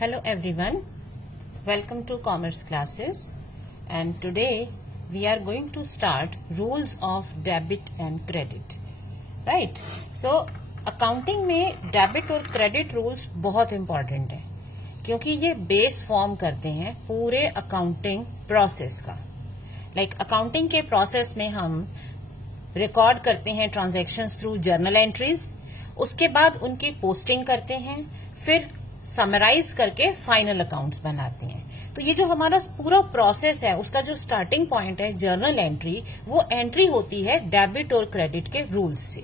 Hello everyone, welcome to commerce classes, and today we are going to start rules of debit and credit. Right? So accounting में debit और credit rules बहुत important है क्योंकि ये base form करते हैं पूरे अकाउंटिंग प्रोसेस का. अकाउंटिंग के प्रोसेस में हम रिकॉर्ड करते हैं ट्रांजैक्शंस थ्रू जर्नल एंट्रीज, उसके बाद उनकी पोस्टिंग करते हैं, फिर समराइज करके फाइनल अकाउंट्स बनाते हैं. तो ये जो हमारा पूरा प्रोसेस है उसका जो स्टार्टिंग पॉइंट है जर्नल एंट्री, वो एंट्री होती है डेबिट और क्रेडिट के रूल्स से.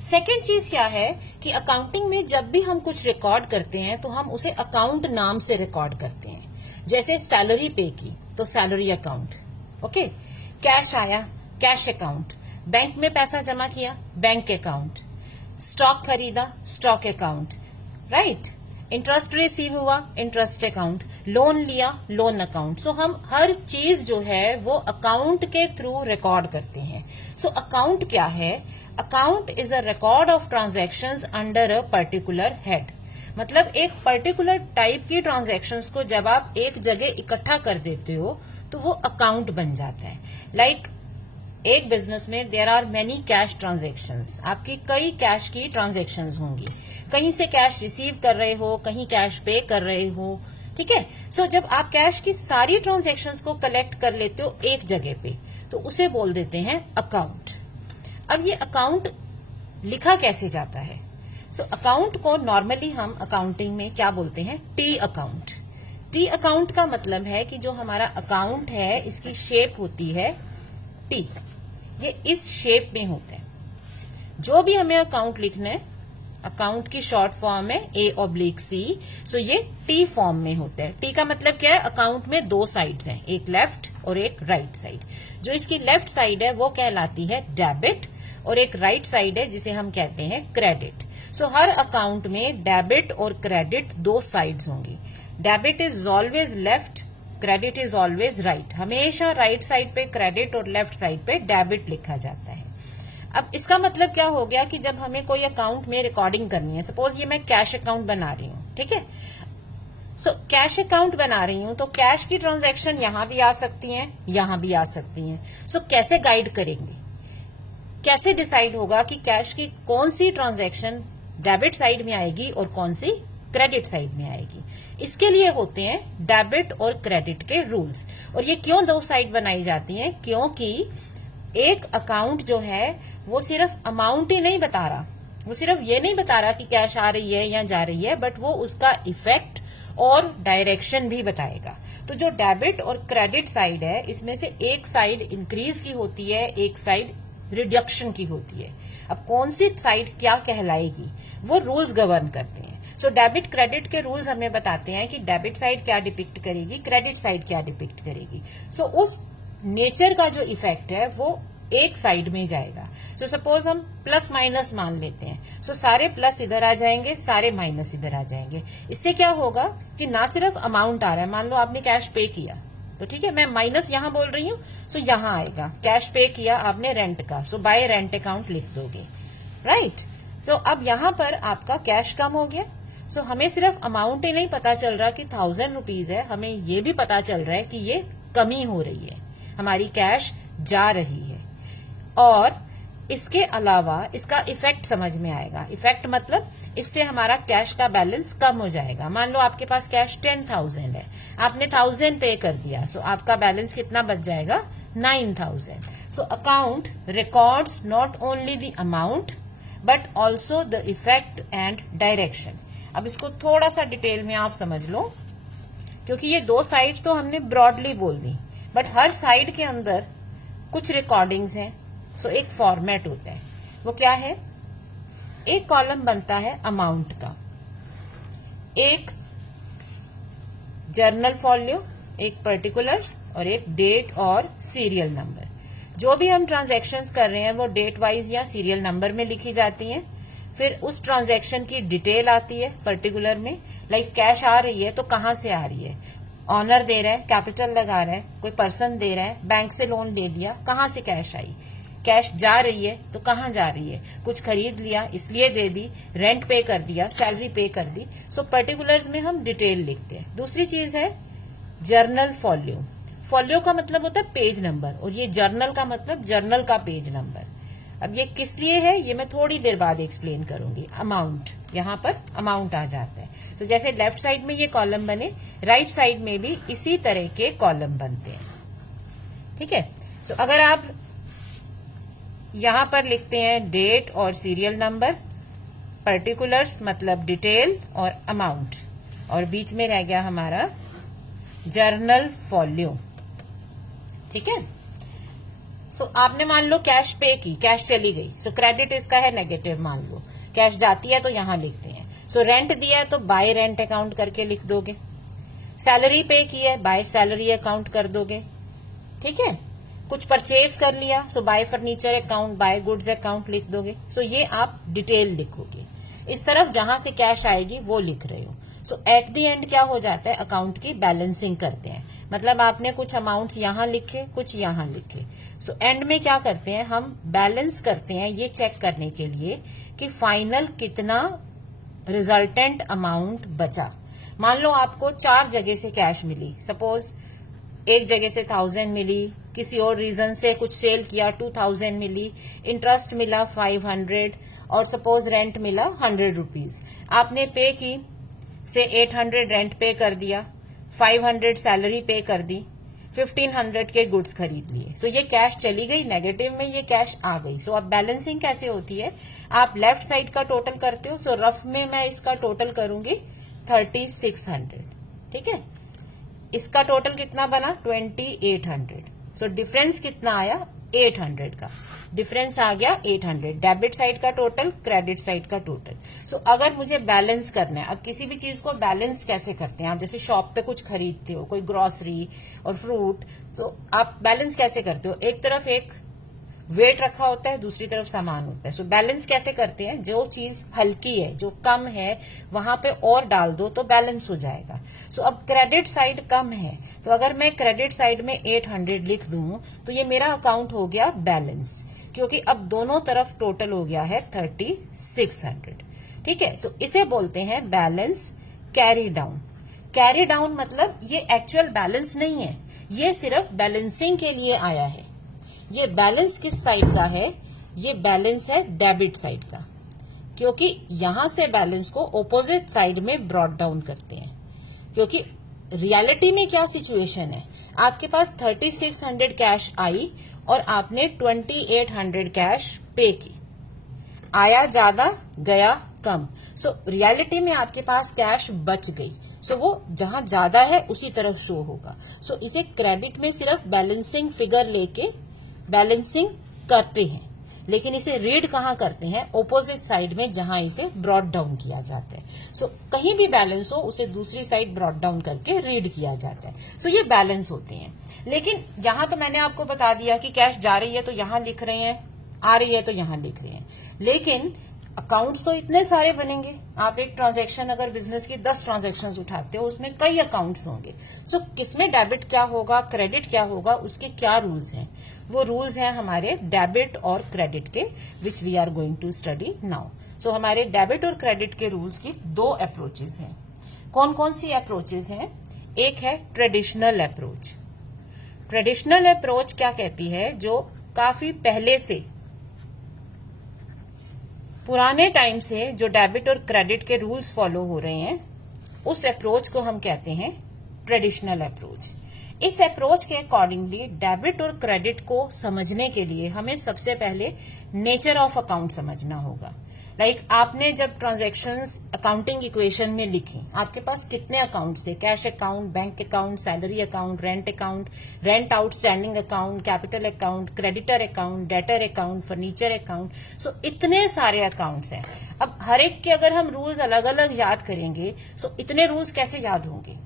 सेकेंड चीज क्या है कि अकाउंटिंग में जब भी हम कुछ रिकॉर्ड करते हैं तो हम उसे अकाउंट नाम से रिकॉर्ड करते हैं. जैसे सैलरी पे की तो सैलरी अकाउंट, ओके. कैश आया कैश अकाउंट, बैंक में पैसा जमा किया बैंक अकाउंट, स्टॉक खरीदा stock account, right. Interest receive हुआ इंटरेस्ट अकाउंट, लोन लिया लोन अकाउंट. सो हम हर चीज जो है वो अकाउंट के थ्रू रिकॉर्ड करते हैं. सो अकाउंट क्या है? Account is a record of transactions under a particular head. मतलब एक पर्टिकुलर टाइप की ट्रांजैक्शंस को जब आप एक जगह इकट्ठा कर देते हो तो वो अकाउंट बन जाता है. लाइक एक बिजनेस में there are many cash transactions. आपकी कई कैश की ट्रांजैक्शंस होंगी. कहीं से कैश रिसीव कर रहे हो, कहीं कैश पे कर रहे हो, ठीक है. सो जब आप कैश की सारी ट्रांजैक्शंस को कलेक्ट कर लेते हो एक जगह पे तो उसे बोल देते हैं अकाउंट. अब ये अकाउंट लिखा कैसे जाता है? सो अकाउंट को नॉर्मली हम अकाउंटिंग में क्या बोलते हैं? T account. टी अकाउंट का मतलब है कि जो हमारा अकाउंट है इसकी शेप होती है टी. ये इस शेप में होता है. जो भी हमें अकाउंट लिखना है, अकाउंट की शॉर्ट फॉर्म है A/C. सो ये टी फॉर्म में होता है. टी का मतलब क्या है? अकाउंट में दो साइड्स हैं, एक लेफ्ट और एक राइट साइड. जो इसकी लेफ्ट साइड है वो कहलाती है डेबिट और एक राइट साइड है जिसे हम कहते हैं क्रेडिट. सो हर अकाउंट में डेबिट और क्रेडिट दो साइड्स होंगी. Debit is always left, credit is always right. हमेशा राइट साइड पे क्रेडिट और लेफ्ट साइड पे डेबिट लिखा जाता है. अब इसका मतलब क्या हो गया कि जब हमें कोई अकाउंट में रिकॉर्डिंग करनी है, सपोज ये मैं कैश अकाउंट बना रही हूँ, ठीक है. सो कैश अकाउंट बना रही हूँ तो कैश की ट्रांजैक्शन यहां भी आ सकती हैं, यहां भी आ सकती हैं. सो कैसे गाइड करेंगे? कैसे डिसाइड होगा कि कैश की कौन सी ट्रांजैक्शन डेबिट साइड में आएगी और कौन सी क्रेडिट साइड में आएगी? इसके लिए होते हैं डेबिट और क्रेडिट के रूल्स. और ये क्यों दो साइड बनाई जाती हैं? क्योंकि एक अकाउंट जो है वो सिर्फ अमाउंट ही नहीं बता रहा, वो सिर्फ ये नहीं बता रहा कि कैश आ रही है या जा रही है, बट वो उसका इफेक्ट और डायरेक्शन भी बताएगा. तो जो डेबिट और क्रेडिट साइड है इसमें से एक साइड इंक्रीज की होती है, एक साइड रिडक्शन की होती है. अब कौन सी साइड क्या कहलाएगी वो रूल्स गवर्न करते हैं. सो डेबिट क्रेडिट के रूल्स हमें बताते हैं कि डेबिट साइड क्या डिपिक्ट करेगी, क्रेडिट साइड क्या डिपिक्ट करेगी. सो उस नेचर का जो इफेक्ट है वो एक साइड में जाएगा. सो सपोज हम प्लस माइनस मान लेते हैं. सो सारे प्लस इधर आ जाएंगे, सारे माइनस इधर आ जाएंगे. इससे क्या होगा कि ना सिर्फ अमाउंट आ रहा है, मान लो आपने कैश पे किया तो ठीक है, मैं माइनस यहां बोल रही हूं, सो यहां आएगा. कैश पे किया आपने रेंट का, सो बाय रेंट अकाउंट लिख दोगे, राइट. सो अब यहां पर आपका कैश कम हो गया. सो हमें सिर्फ अमाउंट ही नहीं पता चल रहा कि 1000 रुपीज है, हमें ये भी पता चल रहा है कि ये कमी हो रही है, हमारी कैश जा रही है. और इसके अलावा इसका इफेक्ट समझ में आएगा. इफेक्ट मतलब इससे हमारा कैश का बैलेंस कम हो जाएगा. मान लो आपके पास कैश 10,000 है, आपने 1000 पे कर दिया, सो आपका बैलेंस कितना बच जाएगा? 9,000. So account records not only the amount but also the effect and direction. अब इसको थोड़ा सा डिटेल में आप समझ लो, क्योंकि ये दो साइड तो हमने ब्रॉडली बोल दी, बट हर साइड के अंदर कुछ रिकॉर्डिंग्स हैं. सो एक फॉर्मेट होता है, वो क्या है? एक कॉलम बनता है अमाउंट का, एक जर्नल फॉलियो, एक पर्टिकुलर्स और एक डेट और सीरियल नंबर. जो भी हम ट्रांजैक्शंस कर रहे हैं वो डेट वाइज या सीरियल नंबर में लिखी जाती हैं. फिर उस ट्रांजैक्शन की डिटेल आती है पर्टिकुलर में. लाइक कैश आ रही है तो कहाँ से आ रही है? ऑनर दे रहा है, कैपिटल लगा रहा है, कोई पर्सन दे रहा है, बैंक से लोन दे दिया, कहाँ से कैश आई, कैश जा रही है तो कहाँ जा रही है, कुछ खरीद लिया इसलिए दे दी, रेंट पे कर दिया, सैलरी पे कर दी। सो पर्टिकुलर्स में हम डिटेल लिखते हैं। दूसरी चीज है जर्नल फॉलियो। फॉलियो का मतलब होता है पेज नंबर और ये जर्नल का मतलब जर्नल का पेज नंबर। अब ये किस लिए है ये मैं थोड़ी देर बाद एक्सप्लेन करूंगी। अमाउंट, यहाँ पर अमाउंट आ जाता है। तो जैसे लेफ्ट साइड में ये कॉलम बने, राइट साइड में भी इसी तरह के कॉलम बनते हैं। ठीक है। सो अगर आप यहां पर लिखते हैं डेट और सीरियल नंबर, पर्टिकुलर्स मतलब डिटेल और अमाउंट, और बीच में रह गया हमारा जर्नल फॉलियो। ठीक है। सो आपने मान लो कैश पे की, कैश चली गई, सो क्रेडिट इसका है नेगेटिव मान लो, कैश जाती है तो यहां लिखते हैं। सो रेंट दिया है तो बाय रेंट अकाउंट करके लिख दोगे। सैलरी पे की है बाय सैलरी अकाउंट कर दोगे। ठीक है। कुछ परचेज कर लिया so by furniture account, by goods account लिख दोगे। सो ये आप डिटेल लिखोगे। इस तरफ जहां से कैश आएगी वो लिख रहे हो। सो एट द एंड क्या हो जाता है, अकाउंट की बैलेंसिंग करते हैं। मतलब आपने कुछ अमाउंट्स यहां लिखे, कुछ यहां लिखे। सो एंड में क्या करते हैं, हम बैलेंस करते हैं ये चेक करने के लिए कि फाइनल कितना रिजल्टेंट अमाउंट बचा। मान लो आपको 4 जगह से कैश मिली, सपोज एक जगह से 1000 मिली, किसी और रीजन से कुछ सेल किया 2000 मिली, इंटरेस्ट मिला 500 और सपोज रेंट मिला 100 रुपीज। आपने पे की से 800 रेंट पे कर दिया, 500 सैलरी पे कर दी, 1500 के गुड्स खरीद लिए। सो ये कैश चली गई, नेगेटिव में ये कैश आ गई। सो अब बैलेंसिंग कैसे होती है, आप लेफ्ट साइड का टोटल करते हो। सो रफ में मैं इसका टोटल करूंगी 3600। ठीक है। इसका टोटल कितना बना 2800। सो डिफरेंस कितना आया 800 का, डिफरेंस आ गया 800। डेबिट साइड का टोटल, क्रेडिट साइड का टोटल। सो अगर मुझे बैलेंस करना है, अब किसी भी चीज को बैलेंस कैसे करते हैं, आप जैसे शॉप पे कुछ खरीदते हो, कोई ग्रोसरी और फ्रूट, तो आप बैलेंस कैसे करते हो, एक तरफ एक वेट रखा होता है, दूसरी तरफ सामान होता है। सो बैलेंस कैसे करते हैं, जो चीज हल्की है, जो कम है, वहां पे और डाल दो तो बैलेंस हो जाएगा। सो अब क्रेडिट साइड कम है तो अगर मैं क्रेडिट साइड में 800 लिख दूं तो ये मेरा अकाउंट हो गया बैलेंस, क्योंकि अब दोनों तरफ टोटल हो गया है 3600। ठीक है। सो इसे बोलते हैं balance carry down. Carry down मतलब ये एक्चुअल बैलेंस नहीं है, ये सिर्फ बैलेंसिंग के लिए आया है। ये बैलेंस किस साइड का है, ये बैलेंस है डेबिट साइड का, क्योंकि यहां से बैलेंस को ऑपोजिट साइड में ब्रॉट डाउन करते हैं। क्योंकि रियलिटी में क्या सिचुएशन है, आपके पास 3600 कैश आई और आपने 2800 कैश पे की, आया ज्यादा गया कम। सो रियलिटी में आपके पास कैश बच गई। सो वो जहां ज्यादा है उसी तरफ शो होगा। सो इसे क्रेडिट में सिर्फ बैलेंसिंग फिगर लेके बैलेंसिंग करते हैं, लेकिन इसे रीड कहाँ करते हैं, ऑपोजिट साइड में जहां इसे ब्रॉट डाउन किया जाता है। सो कहीं भी बैलेंस हो उसे दूसरी साइड ब्रॉट डाउन करके रीड किया जाता है। सो ये बैलेंस होते हैं। लेकिन यहां तो मैंने आपको बता दिया कि कैश जा रही है तो यहां लिख रहे हैं, आ रही है तो यहां लिख रहे हैं। लेकिन अकाउंट्स तो इतने सारे बनेंगे। आप एक ट्रांजैक्शन अगर बिजनेस की 10 ट्रांजैक्शंस उठाते हो, उसमें कई अकाउंट्स होंगे। सो किसमें डेबिट क्या होगा, क्रेडिट क्या होगा, उसके क्या रूल्स हैं, वो रूल्स हैं हमारे डेबिट और क्रेडिट के, which we are going to study now. So हमारे डेबिट और क्रेडिट के रूल्स की 2 अप्रोचेस हैं। कौन कौन सी अप्रोचेस हैं, एक है ट्रेडिशनल अप्रोच। ट्रेडिशनल अप्रोच क्या कहती है, जो काफी पहले से, पुराने टाइम से जो डेबिट और क्रेडिट के रूल्स फॉलो हो रहे हैं, उस अप्रोच को हम कहते हैं ट्रेडिशनल अप्रोच। इस अप्रोच के अकॉर्डिंगली डेबिट और क्रेडिट को समझने के लिए हमें सबसे पहले नेचर ऑफ अकाउंट समझना होगा। लाइक आपने जब ट्रांजैक्शंस अकाउंटिंग इक्वेशन में लिखी, आपके पास कितने अकाउंट्स थे, cash account, bank account, salary account, rent outstanding account, capital account, creditor account, debtor account, furniture account. So इतने सारे अकाउंट्स हैं। अब हर एक के अगर हम रूल्स अलग अलग याद करेंगे, सो इतने रूल्स कैसे याद होंगे।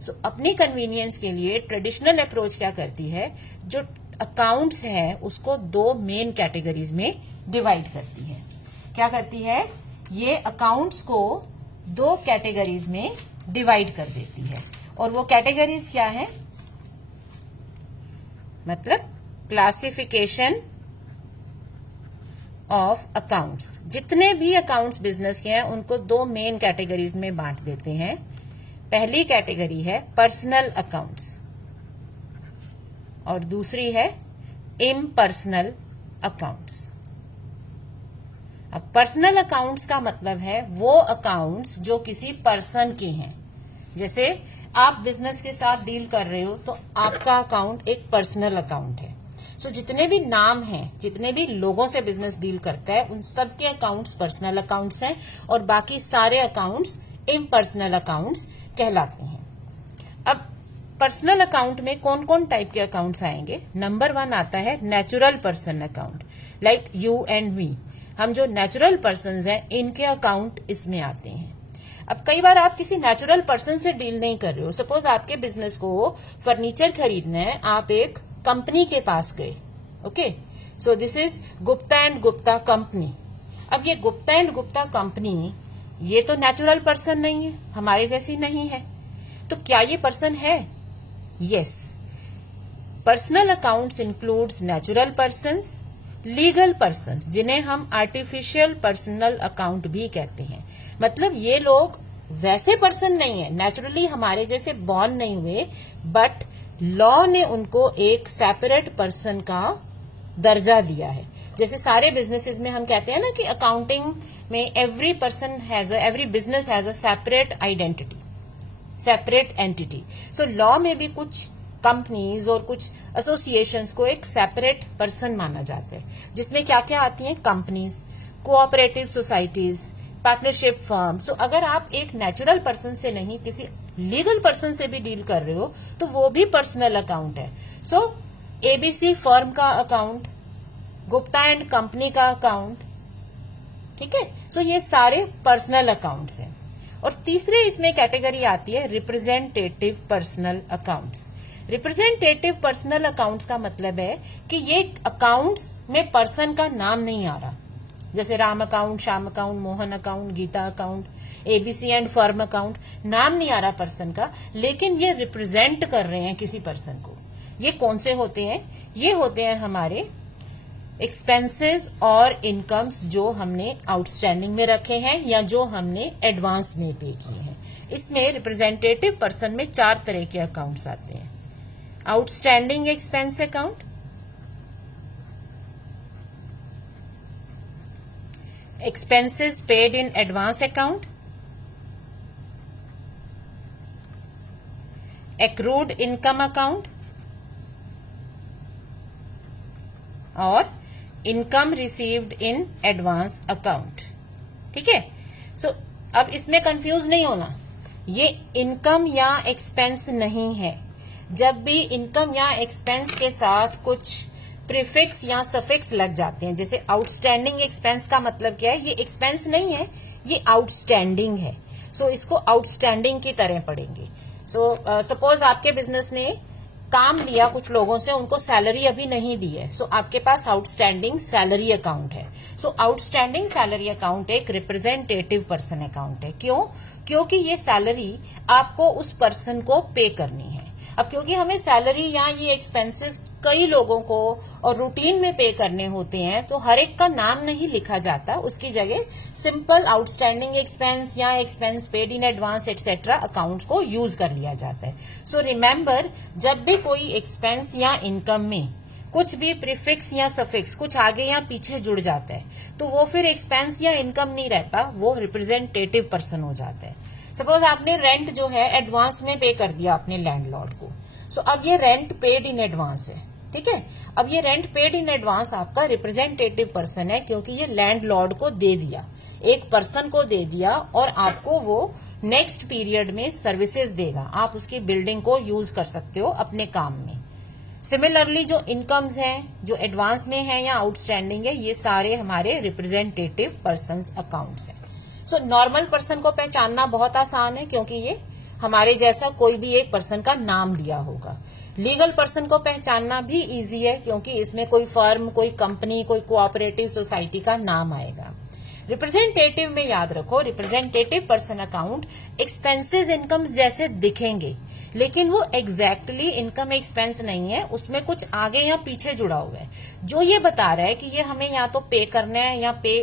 सो अपनी कन्वीनियंस के लिए ट्रेडिशनल अप्रोच क्या करती है, जो अकाउंट्स है उसको 2 मेन कैटेगरीज में डिवाइड करती है। क्या करती है, ये अकाउंट्स को 2 कैटेगरीज में डिवाइड कर देती है। और वो कैटेगरीज क्या है, मतलब क्लासिफिकेशन ऑफ अकाउंट्स। जितने भी अकाउंट्स बिजनेस के हैं उनको दो मेन कैटेगरीज में बांट देते हैं। पहली कैटेगरी है पर्सनल अकाउंट्स और दूसरी है इम्पर्सनल अकाउंट्स। अब पर्सनल अकाउंट्स का मतलब है वो अकाउंट्स जो किसी पर्सन के हैं। जैसे आप बिजनेस के साथ डील कर रहे हो तो आपका अकाउंट एक पर्सनल अकाउंट है। सो जितने भी नाम हैं, जितने भी लोगों से बिजनेस डील करता है, उन सबके अकाउंट्स पर्सनल अकाउंट्स हैं और बाकी सारे अकाउंट्स इम्पर्सनल अकाउंट्स कहलाते हैं। अब पर्सनल अकाउंट में कौन कौन टाइप के अकाउंट्स आएंगे? नंबर 1 आता है natural person account, like you and me. हम जो नेचुरल पर्सन हैं इनके अकाउंट इसमें आते हैं। अब कई बार आप किसी नेचुरल पर्सन से डील नहीं कर रहे हो। सपोज आपके बिजनेस को फर्नीचर खरीदना है, आप एक कंपनी के पास गए। Okay, so this is Gupta and Gupta company. अब ये गुप्ता एंड गुप्ता कंपनी ये तो नेचुरल पर्सन नहीं है, हमारे जैसी नहीं है, तो क्या ये पर्सन है? Yes, personal accounts includes natural persons, legal persons, जिन्हें हम आर्टिफिशियल पर्सनल अकाउंट भी कहते हैं। मतलब ये लोग वैसे पर्सन नहीं है, नेचुरली हमारे जैसे बॉर्न नहीं हुए, बट लॉ ने उनको एक सेपरेट पर्सन का दर्जा दिया है। जैसे सारे बिजनेसेस में हम कहते हैं ना कि अकाउंटिंग में every business has a separate identity, separate entity. So law में भी कुछ कंपनीज और कुछ एसोसिएशंस को एक सेपरेट पर्सन माना जाता है, जिसमें क्या क्या आती हैं? Companies, cooperative societies, partnership firm. So अगर आप एक नेचुरल पर्सन से नहीं किसी लीगल पर्सन से भी डील कर रहे हो तो वो भी पर्सनल अकाउंट है। सो एबीसी फर्म का अकाउंट, गुप्ता एंड कंपनी का अकाउंट, ठीक है। सो ये सारे पर्सनल अकाउंट्स हैं। और तीसरे इसमें कैटेगरी आती है representative personal accounts. Representative personal accounts का मतलब है कि ये अकाउंट्स में पर्सन का नाम नहीं आ रहा, जैसे Ram account, Shyam account, Mohan account, Geeta account, ABC and firm account, नाम नहीं आ रहा पर्सन का, लेकिन ये रिप्रेजेंट कर रहे हैं किसी पर्सन को। ये कौन से होते हैं? ये होते हैं हमारे एक्सपेंसेस और इनकम्स जो हमने आउटस्टैंडिंग में रखे हैं या जो हमने एडवांस में पे किए हैं। इसमें रिप्रेजेंटेटिव पर्सन में 4 तरह के अकाउंट्स आते हैं। Outstanding expense account, expenses paid in advance account, accrued income account और income received in advance account। ठीक है। सो अब इसमें कंफ्यूज नहीं होना, ये इनकम या एक्सपेंस नहीं है। जब भी इनकम या एक्सपेंस के साथ कुछ प्रीफिक्स या सफिक्स लग जाते हैं, जैसे आउटस्टैंडिंग एक्सपेंस का मतलब क्या है? ये एक्सपेंस नहीं है, ये आउटस्टैंडिंग है। सो इसको आउटस्टैंडिंग की तरह पढ़ेंगे। सो सपोज आपके बिजनेस ने काम लिया कुछ लोगों से, उनको सैलरी अभी नहीं दी है, सो आपके पास आउटस्टैंडिंग सैलरी अकाउंट है। सो आउटस्टैंडिंग सैलरी अकाउंट एक रिप्रेजेंटेटिव पर्सन अकाउंट है। क्यों? क्योंकि ये सैलरी आपको उस पर्सन को पे करनी है। अब क्योंकि हमें सैलरी या ये एक्सपेंसेस कई लोगों को और रूटीन में पे करने होते हैं, तो हर एक का नाम नहीं लिखा जाता, उसकी जगह सिंपल आउटस्टैंडिंग एक्सपेंस या expense paid in advance etcetera accounts को यूज कर लिया जाता है। सो रिमेंबर, जब भी कोई एक्सपेंस या इनकम में कुछ भी प्रीफिक्स या सफिक्स कुछ आगे या पीछे जुड़ जाता है, तो वो फिर एक्सपेंस या इनकम नहीं रहता, वो रिप्रेजेंटेटिव पर्सन हो जाता है। सपोज आपने रेंट जो है एडवांस में पे कर दिया अपने लैंडलॉर्ड को, सो अब ये रेंट पेड इन एडवांस है। ठीक है। अब ये रेंट पेड इन एडवांस आपका रिप्रेजेंटेटिव पर्सन है, क्योंकि ये लैंडलॉर्ड को दे दिया, एक पर्सन को दे दिया, और आपको वो नेक्स्ट पीरियड में सर्विसेज देगा। आप उसकी बिल्डिंग को यूज कर सकते हो अपने काम में। सिमिलरली जो इनकम्स हैं, जो एडवांस में है या आउटस्टैंडिंग है, ये सारे हमारे रिप्रेजेंटेटिव पर्सन अकाउंट्स हैं। सो नॉर्मल पर्सन को पहचानना बहुत आसान है, क्योंकि ये हमारे जैसा कोई भी एक पर्सन का नाम दिया होगा। लीगल पर्सन को पहचानना भी इजी है, क्योंकि इसमें कोई फर्म, कोई कंपनी, कोई कोऑपरेटिव सोसाइटी का नाम आएगा। रिप्रेजेंटेटिव में याद रखो, representative person account expenses incomes जैसे दिखेंगे, लेकिन वो एग्जैक्टली इनकम एक्सपेंस नहीं है, उसमें कुछ आगे या पीछे जुड़ा हुआ है जो ये बता रहा है कि ये हमें या तो पे करना है या पे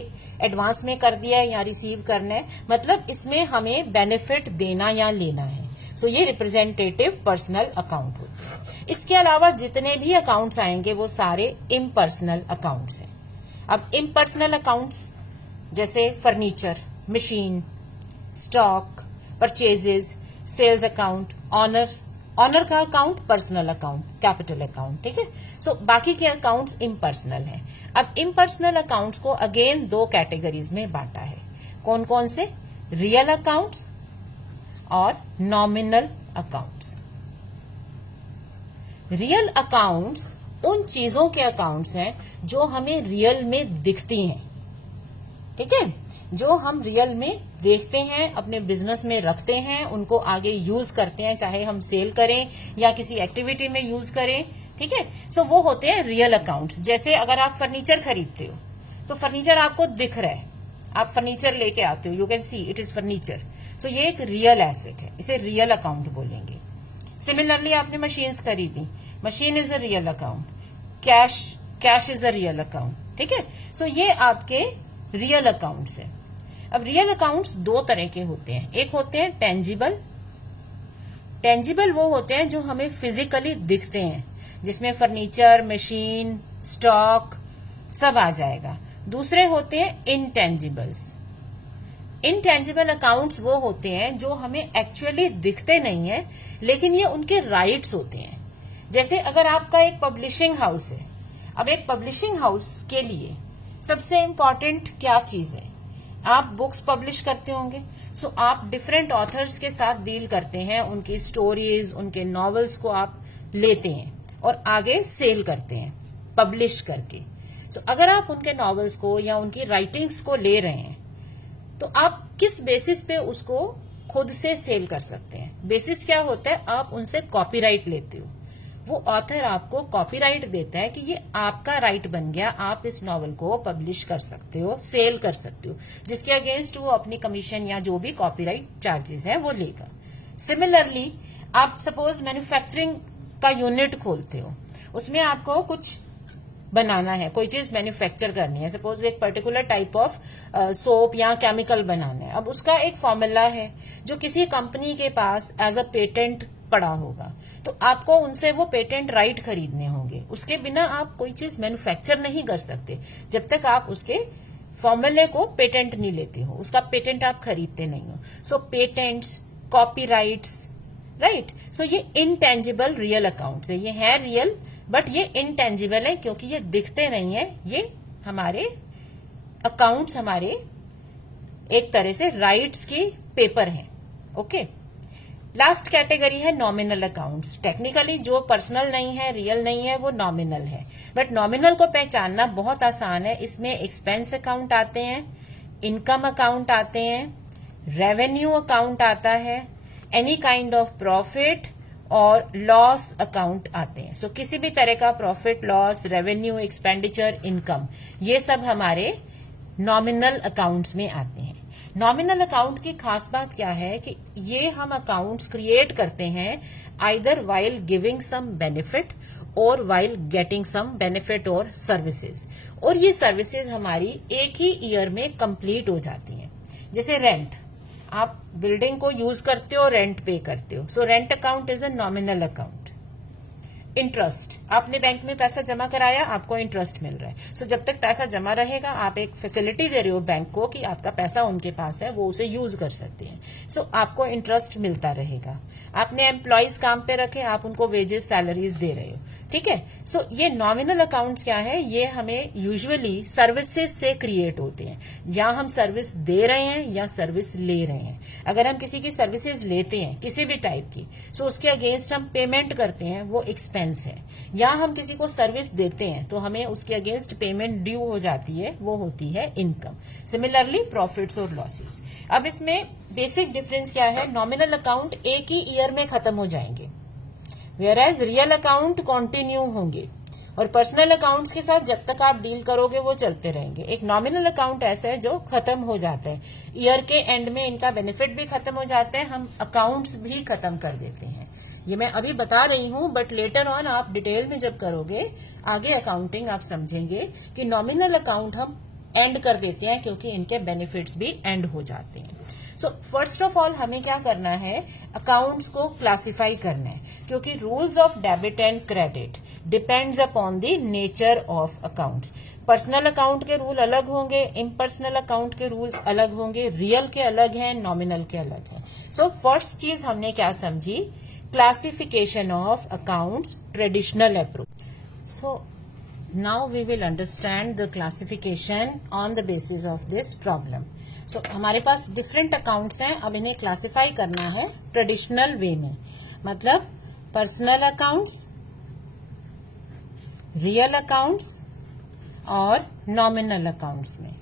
एडवांस में कर दिया है या रिसीव करना है, मतलब इसमें हमें बेनिफिट देना या लेना है। सो ये रिप्रेजेंटेटिव पर्सनल अकाउंट होते हैं। इसके अलावा जितने भी अकाउंट्स आएंगे वो सारे इम्पर्सनल अकाउंट्स हैं। अब इम्पर्सनल अकाउंट्स जैसे furniture, machine, stock, purchases, sales account, owner का account personal account, capital account, ठीक है। सो बाकी के अकाउंट्स इम्पर्सनल हैं। अब इम्पर्सनल अकाउंट्स को अगेन दो कैटेगरीज में बांटा है। कौन कौन से? रियल अकाउंट्स और नॉमिनल अकाउंट्स। रियल अकाउंट्स उन चीजों के अकाउंट्स हैं जो हमें रियल में दिखती हैं, ठीक है, जो हम रियल में देखते हैं, अपने बिजनेस में रखते हैं, उनको आगे यूज करते हैं, चाहे हम सेल करें या किसी एक्टिविटी में यूज करें, ठीक है। सो वो होते हैं रियल अकाउंट्स। जैसे अगर आप फर्नीचर खरीदते हो तो फर्नीचर आपको दिख रहा है, आप फर्नीचर लेके आते हो, you can see it is furniture. So ये एक रियल एसेट है, इसे रियल अकाउंट बोलेंगे। सिमिलरली आपने मशीन्स खरीदी, machine is a real account, cash is a real account, ठीक है। सो ये आपके रियल अकाउंट्स है। अब रियल अकाउंट्स दो तरह के होते हैं। एक होते हैं टेंजिबल। टेंजिबल वो होते हैं जो हमें फिजिकली दिखते हैं, जिसमें फर्नीचर, मशीन, स्टॉक सब आ जाएगा। दूसरे होते हैं इनटेंजिबल्स। इनटेंजिबल अकाउंट्स वो होते हैं जो हमें एक्चुअली दिखते नहीं है, लेकिन ये उनके राइट्स होते हैं। जैसे अगर आपका एक पब्लिशिंग हाउस है, अब एक पब्लिशिंग हाउस के लिए सबसे इम्पोर्टेंट क्या चीज है? आप बुक्स पब्लिश करते होंगे, सो आप डिफरेंट ऑथर्स के साथ डील करते हैं, उनकी स्टोरीज, उनके नॉवेल्स को आप लेते हैं और आगे सेल करते हैं पब्लिश करके। सो अगर आप उनके नॉवेल्स को या उनकी राइटिंग्स को ले रहे हैं तो आप किस बेसिस पे उसको खुद से सेल कर सकते हैं? बेसिस क्या होता है? आप उनसे कॉपीराइट लेते हो, वो ऑथर आपको कॉपीराइट देता है कि ये आपका राइट बन गया, आप इस नॉवल को पब्लिश कर सकते हो, सेल कर सकते हो, जिसके अगेंस्ट वो अपनी कमीशन या जो भी कॉपीराइट चार्जेस है वो लेगा। सिमिलरली आप सपोज मैन्युफैक्चरिंग का यूनिट खोलते हो, उसमें आपको कुछ बनाना है, कोई चीज मैन्युफैक्चर करनी है, सपोज एक पर्टिकुलर टाइप ऑफ सोप या केमिकल बनाना है। अब उसका एक फॉर्मूला है जो किसी कंपनी के पास एज अ पेटेंट पड़ा होगा, तो आपको उनसे वो पेटेंट राइट खरीदने होंगे। उसके बिना आप कोई चीज मैन्युफैक्चर नहीं कर सकते जब तक आप उसके फॉर्मूले को पेटेंट नहीं लेते हो, उसका पेटेंट आप खरीदते नहीं हो। सो पेटेंट्स, कॉपीराइट्स, राइट। सो ये इनटेंजिबल रियल अकाउंट्स है। ये है रियल बट ये इनटेंजिबल है क्योंकि ये दिखते नहीं है। ये हमारे अकाउंट्स, हमारे एक तरह से राइट्स की पेपर हैं। ओके, लास्ट कैटेगरी है नॉमिनल अकाउंट्स। टेक्निकली जो पर्सनल नहीं है, रियल नहीं है, वो नॉमिनल है, बट नॉमिनल को पहचानना बहुत आसान है। इसमें एक्सपेंस अकाउंट आते हैं, इनकम अकाउंट आते हैं, रेवेन्यू अकाउंट आता है, एनी काइंड ऑफ प्रॉफिट और लॉस अकाउंट आते हैं। सो किसी भी तरह का profit, loss, revenue, expenditure, income, ये सब हमारे नॉमिनल अकाउंट्स में आते हैं। नॉमिनल अकाउंट की खास बात क्या है कि ये हम अकाउंट्स क्रिएट करते हैं either while giving some benefit or while getting some benefit or services, और ये सर्विसेज हमारी एक ही ईयर में कंप्लीट हो जाती हैं। जैसे रेंट, आप बिल्डिंग को यूज करते हो, रेंट पे करते हो, so rent account is a nominal account. Interest, आपने बैंक में पैसा जमा कराया, आपको इंटरेस्ट मिल रहा है, सो जब तक पैसा जमा रहेगा आप एक फैसिलिटी दे रहे हो बैंक को कि आपका पैसा उनके पास है, वो उसे यूज कर सकते हैं, सो आपको इंटरेस्ट मिलता रहेगा। आपने एम्प्लॉयज काम पे रखे, आप उनको वेजेस, सैलरीज दे रहे हो, ठीक है। सो ये नॉमिनल अकाउंट्स क्या है? ये हमें यूजुअली सर्विसेज से क्रिएट होते हैं, या हम सर्विस दे रहे हैं या सर्विस ले रहे हैं। अगर हम किसी की सर्विसेज लेते हैं किसी भी टाइप की, सो उसके अगेंस्ट हम पेमेंट करते हैं, वो एक्सपेंस है। या हम किसी को सर्विस देते हैं तो हमें उसके अगेंस्ट पेमेंट ड्यू हो जाती है, वो होती है इनकम। सिमिलरली प्रॉफिट्स और लॉसेस। अब इसमें बेसिक डिफरेंस क्या है? नॉमिनल अकाउंट एक ही ईयर में खत्म हो जाएंगे, where as real account continue होंगे, और पर्सनल अकाउंट्स के साथ जब तक आप डील करोगे वो चलते रहेंगे। एक नॉमिनल अकाउंट ऐसा है जो खत्म हो जाता है, ईयर के एंड में इनका बेनिफिट भी खत्म हो जाता है, हम अकाउंट्स भी खत्म कर देते हैं। ये मैं अभी बता रही हूँ, बट लेटर ऑन आप डिटेल में जब करोगे आगे अकाउंटिंग आप समझेंगे कि नॉमिनल अकाउंट हम एंड कर देते हैं क्योंकि इनके बेनिफिट्स भी एंड हो जाते हैं। सो फर्स्ट ऑफ ऑल हमें क्या करना है, अकाउंट्स को क्लासिफाई करना है, क्योंकि rules of debit and credit depends upon the nature of accounts. Personal account के रूल अलग होंगे, इम्पर्सनल अकाउंट के रूल्स अलग होंगे, रियल के अलग हैं, नॉमिनल के अलग हैं। सो फर्स्ट चीज हमने क्या समझी, classification of accounts, traditional approach. So now we will understand the classification on the basis of this problem. So हमारे पास डिफरेंट अकाउंट्स हैं, अब इन्हें क्लासिफाई करना है ट्रेडिशनल वे में, मतलब पर्सनल अकाउंट्स, रियल अकाउंट्स और नॉमिनल अकाउंट्स में।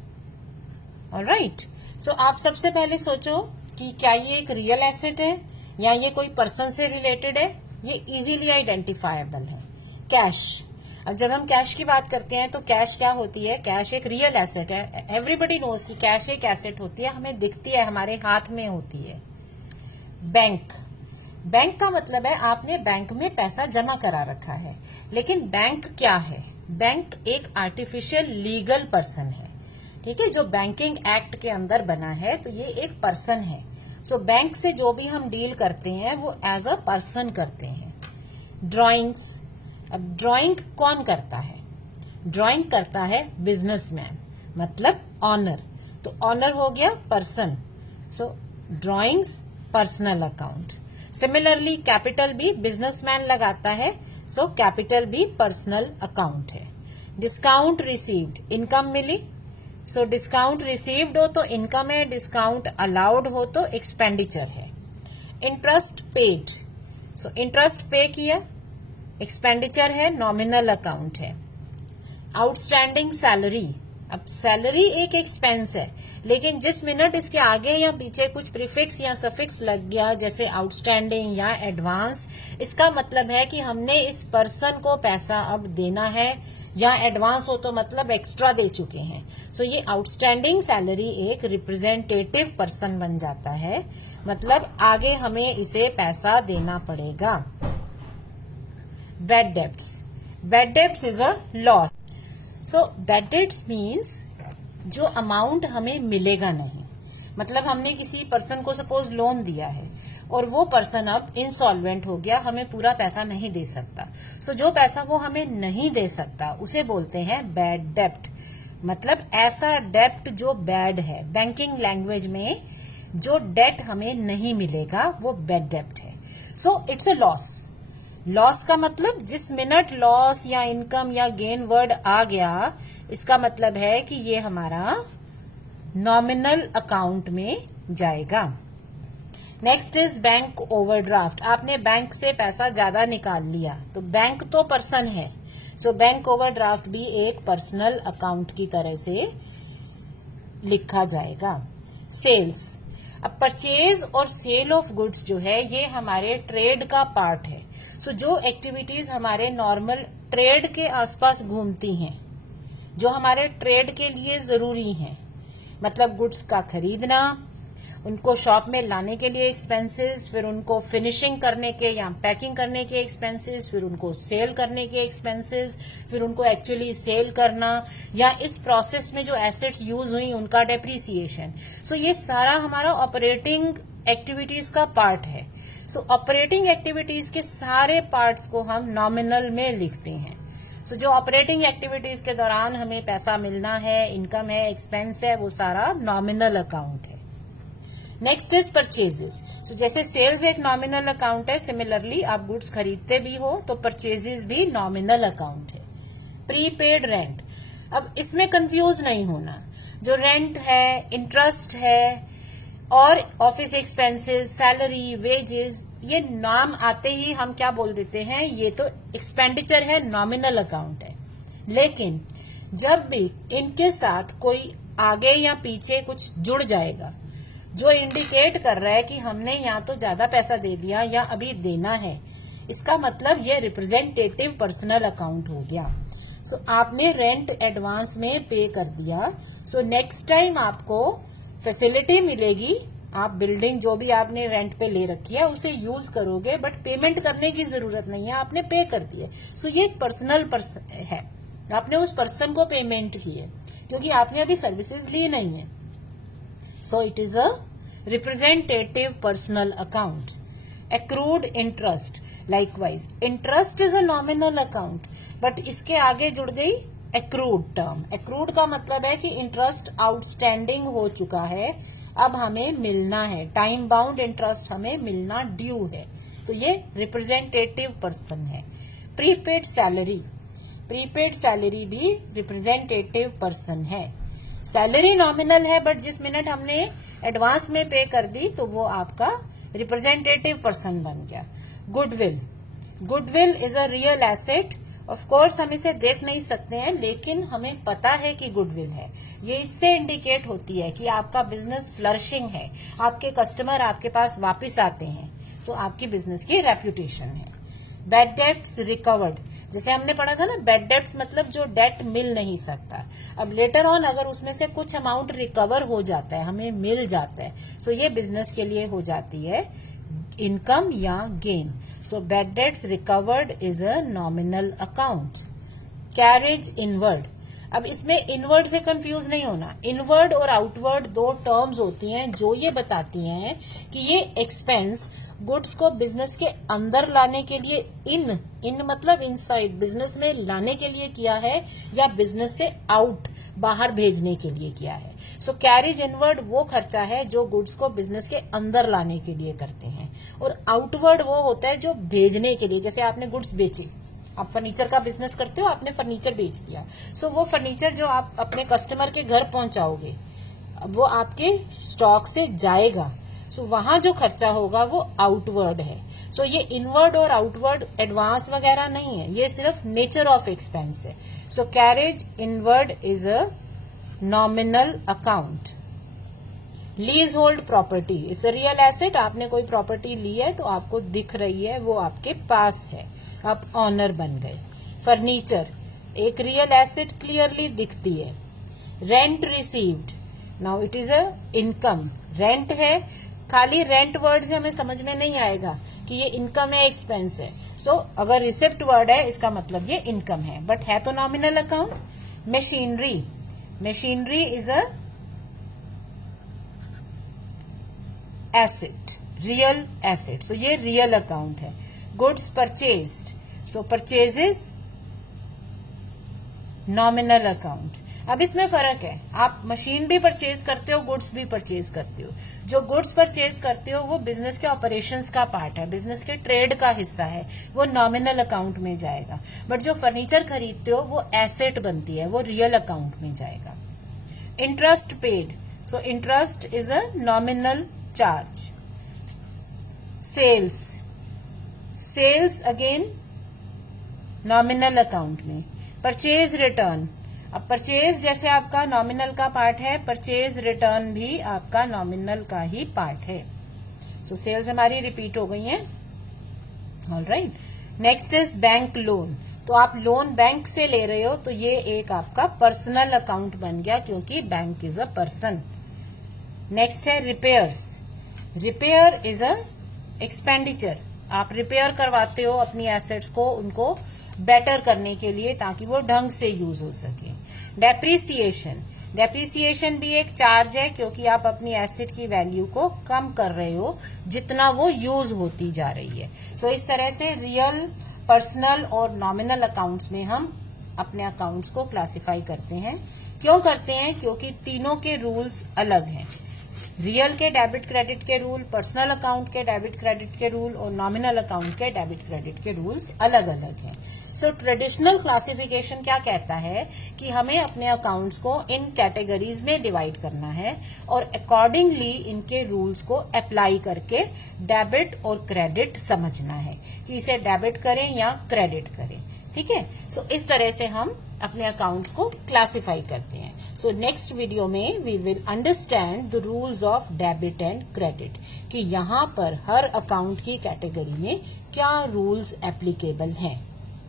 ऑलराइट, सो आप सबसे पहले सोचो कि क्या ये एक रियल एसेट है या ये कोई पर्सन से रिलेटेड है। ये इजीली आइडेंटिफाएबल है। कैश, अब जब हम कैश की बात करते हैं तो कैश क्या होती है, कैश एक रियल एसेट है। एवरीबडी नोज कि कैश एक एसेट होती है, हमें दिखती है, हमारे हाथ में होती है। बैंक, बैंक का मतलब है आपने बैंक में पैसा जमा करा रखा है। लेकिन बैंक क्या है, बैंक एक आर्टिफिशियल लीगल पर्सन है, ठीक है, जो बैंकिंग एक्ट के अंदर बना है, तो ये एक पर्सन है। सो बैंक से जो भी हम डील करते हैं वो एज अ पर्सन करते हैं। ड्राइंग्स, अब ड्राइंग कौन करता है, ड्राइंग करता है बिजनेसमैन, मतलब ऑनर, तो ऑनर हो गया person. So drawings personal account. Similarly capital भी बिजनेसमैन लगाता है, सो कैपिटल भी पर्सनल अकाउंट है। डिस्काउंट रिसीव्ड, इनकम मिली, सो डिस्काउंट रिसीव्ड हो तो इनकम है, डिस्काउंट अलाउड हो तो एक्सपेंडिचर है। इंटरेस्ट पेड, सो इंटरेस्ट पे किया, एक्सपेंडिचर है, नॉमिनल अकाउंट है। आउटस्टैंडिंग सैलरी, अब सैलरी एक एक्सपेंस है, लेकिन जिस मिनट इसके आगे या पीछे कुछ प्रीफिक्स या सफिक्स लग गया, जैसे आउटस्टैंडिंग या एडवांस, इसका मतलब है कि हमने इस पर्सन को पैसा अब देना है, या एडवांस हो तो मतलब एक्स्ट्रा दे चुके हैं। सो ये आउटस्टैंडिंग सैलरी एक रिप्रेजेंटेटिव पर्सन बन जाता है, मतलब आगे हमें इसे पैसा देना पड़ेगा। Bad debts, bad debts is a loss. So bad debts means जो अमाउंट हमें मिलेगा नहीं, मतलब हमने किसी पर्सन को सपोज लोन दिया है और वो पर्सन अब इंसॉल्वेंट हो गया, हमें पूरा पैसा नहीं दे सकता। सो जो पैसा वो हमें नहीं दे सकता उसे बोलते हैं बैड डेब्ट, मतलब ऐसा डेब्ट जो बैड है। बैंकिंग लैंग्वेज में जो डेट हमें नहीं मिलेगा वो बैड डेब्ट है। So it's a loss. Loss का मतलब जिस मिनट लॉस या इनकम या गेन वर्ड आ गया, इसका मतलब है कि ये हमारा नॉमिनल अकाउंट में जाएगा। नेक्स्ट इज बैंक ओवरड्राफ्ट, आपने बैंक से पैसा ज्यादा निकाल लिया, तो बैंक तो पर्सन है, सो बैंक ओवरड्राफ्ट भी एक पर्सनल अकाउंट की तरह से लिखा जाएगा। सेल्स, अब परचेज और सेल ऑफ गुड्स जो है ये हमारे ट्रेड का पार्ट है। सो जो एक्टिविटीज हमारे नॉर्मल ट्रेड के आसपास घूमती हैं, जो हमारे ट्रेड के लिए जरूरी हैं, मतलब गुड्स का खरीदना, उनको शॉप में लाने के लिए एक्सपेंसेस, फिर उनको फिनिशिंग करने के या पैकिंग करने के एक्सपेंसेस, फिर उनको सेल करने के एक्सपेंसेस, फिर उनको एक्चुअली सेल करना, या इस प्रोसेस में जो एसेट्स यूज हुई उनका डेप्रिसिएशन। सो ये सारा हमारा ऑपरेटिंग एक्टिविटीज का पार्ट है। सो ऑपरेटिंग एक्टिविटीज के सारे पार्ट्स को हम नॉमिनल में लिखते हैं। सो जो ऑपरेटिंग एक्टिविटीज के दौरान हमें पैसा मिलना है, इनकम है, एक्सपेंस है, वो सारा नॉमिनल अकाउंट है। Next is purchases. सो जैसे सेल्स एक नॉमिनल अकाउंट है, सिमिलरली आप गुड्स खरीदते भी हो तो परचेजेस भी नॉमिनल अकाउंट है। प्रीपेड रेंट, अब इसमें कंफ्यूज नहीं होना, जो रेंट है, इंटरेस्ट है और ऑफिस एक्सपेंसेस, सैलरी, वेजेस, ये नाम आते ही हम क्या बोल देते हैं, ये तो एक्सपेंडिचर है, नॉमिनल अकाउंट है। लेकिन जब भी इनके साथ कोई आगे या पीछे कुछ जुड़ जाएगा जो इंडिकेट कर रहा है कि हमने या तो ज्यादा पैसा दे दिया या अभी देना है, इसका मतलब ये रिप्रेजेंटेटिव पर्सनल अकाउंट हो गया। सो आपने रेंट एडवांस में पे कर दिया, सो नेक्स्ट टाइम आपको फैसिलिटी मिलेगी, आप बिल्डिंग जो भी आपने रेंट पे ले रखी है उसे यूज करोगे, बट पेमेंट करने की जरूरत नहीं है, आपने पे कर दिए। सो ये एक पर्सनल पर्सन है, आपने उस पर्सन को पेमेंट की है क्योंकि आपने अभी सर्विसेज ली नहीं है। So it is a representative personal account. Accrued interest, likewise interest is a nominal account, but इसके आगे जुड़ गई एक्रूड टर्म। एक्रूड का मतलब है कि इंटरेस्ट आउटस्टैंडिंग हो चुका है, अब हमें मिलना है, टाइम बाउंड इंटरेस्ट हमें मिलना ड्यू है, तो ये रिप्रेजेंटेटिव पर्सन है। प्रीपेड सैलरी, प्रीपेड सैलरी भी रिप्रेजेंटेटिव पर्सन है। सैलरी नॉमिनल है, बट जिस मिनट हमने एडवांस में पे कर दी तो वो आपका रिप्रेजेंटेटिव पर्सन बन गया। Goodwill, goodwill is a real asset. Of course हम इसे देख नहीं सकते हैं, लेकिन हमें पता है कि गुडविल है। ये इससे इंडिकेट होती है कि आपका बिजनेस फ्लरिशिंग है, आपके कस्टमर आपके पास वापस आते हैं, सो आपकी बिजनेस की रेप्यूटेशन है। बैड डेट्स रिकवर्ड, जैसे हमने पढ़ा था ना, बैड डेट्स मतलब जो डेट मिल नहीं सकता। अब लेटर ऑन अगर उसमें से कुछ अमाउंट रिकवर हो जाता है, हमें मिल जाता है, सो ये बिजनेस के लिए हो जाती है इनकम या gain. So bad debts recovered is a nominal account. Carriage inward, अब इसमें इनवर्ड से कंफ्यूज नहीं होना। इनवर्ड और आउटवर्ड दो टर्म्स होती हैं जो ये बताती हैं कि ये एक्सपेंस गुड्स को बिजनेस के अंदर लाने के लिए, इन मतलब इनसाइड बिजनेस में लाने के लिए किया है, या बिजनेस से आउट बाहर भेजने के लिए किया है। सो कैरेज इनवर्ड वो खर्चा है जो गुड्स को बिजनेस के अंदर लाने के लिए करते हैं, और आउटवर्ड वो होता है जो भेजने के लिए। जैसे आपने गुड्स बेचे, आप फर्नीचर का बिजनेस करते हो, आपने फर्नीचर बेच दिया, सो वो फर्नीचर जो आप अपने कस्टमर के घर पहुंचाओगे वो आपके स्टॉक से जाएगा, सो वहां जो खर्चा होगा वो आउटवर्ड है। सो ये इनवर्ड और आउटवर्ड एडवांस वगैरह नहीं है, ये सिर्फ नेचर ऑफ एक्सपेंस है। So carriage inward is a nominal account. Lease hold property, it's a real asset. आपने कोई प्रॉपर्टी ली है तो आपको दिख रही है, वो आपके पास है, आप ऑनर बन गए। फर्नीचर एक रियल एसेट, क्लियरली दिखती है। Rent received, now it is a income. Rent है, खाली रेंट वर्ड से हमें समझ में नहीं आएगा कि ये इनकम है, एक्सपेंस है। सो अगर रिसिप्ट वर्ड है इसका मतलब ये इनकम है, बट है तो nominal account. Machinery, machinery is a asset, real asset, so ये रियल अकाउंट है। Goods purchased, so purchases nominal account. अब इसमें फर्क है, आप मशीन भी परचेज करते हो, गुड्स भी परचेज करते हो। जो गुड्स परचेज करते हो वो बिजनेस के ऑपरेशंस का पार्ट है, बिजनेस के ट्रेड का हिस्सा है, वो नॉमिनल अकाउंट में जाएगा। बट जो फर्नीचर खरीदते हो वो एसेट बनती है, वो रियल अकाउंट में जाएगा। Interest paid, so interest is a nominal charge. Sales, sales again nominal account में। परचेज रिटर्न, अब परचेज जैसे आपका नॉमिनल का पार्ट है, परचेज रिटर्न भी आपका नॉमिनल का ही पार्ट है। सो सेल्स हमारी रिपीट हो गई हैं। Alright, next is bank loan. तो आप लोन बैंक से ले रहे हो तो ये एक आपका पर्सनल अकाउंट बन गया, क्योंकि bank is a person. Next है repairs. Repair is a expenditure, आप रिपेयर करवाते हो अपनी एसेट्स को, उनको बेटर करने के लिए ताकि वो ढंग से यूज हो सके। डेप्रिसिएशन, डेप्रिसिएशन भी एक चार्ज है, क्योंकि आप अपनी एसेट की वैल्यू को कम कर रहे हो जितना वो यूज होती जा रही है। सो इस तरह से रियल, पर्सनल और नॉमिनल अकाउंट्स में हम अपने अकाउंट्स को क्लासिफाई करते हैं। क्यों करते हैं? क्योंकि तीनों के रूल्स अलग हैं। रियल के डेबिट क्रेडिट के रूल, पर्सनल अकाउंट के डेबिट क्रेडिट के रूल और नॉमिनल अकाउंट के डेबिट क्रेडिट के रूल्स अलग अलग हैं। सो ट्रेडिशनल क्लासिफिकेशन क्या कहता है कि हमें अपने अकाउंट्स को इन कैटेगरीज में डिवाइड करना है और अकॉर्डिंगली इनके रूल्स को अप्लाई करके डेबिट और क्रेडिट समझना है कि इसे डेबिट करें या क्रेडिट करें। ठीक है, सो इस तरह से हम अपने अकाउंट्स को क्लासिफाई करते हैं। सो नेक्स्ट वीडियो में we will understand the rules of debit and credit, कि यहाँ पर हर अकाउंट की कैटेगरी में क्या रूल्स एप्लीकेबल हैं।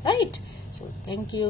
Right, so thank you.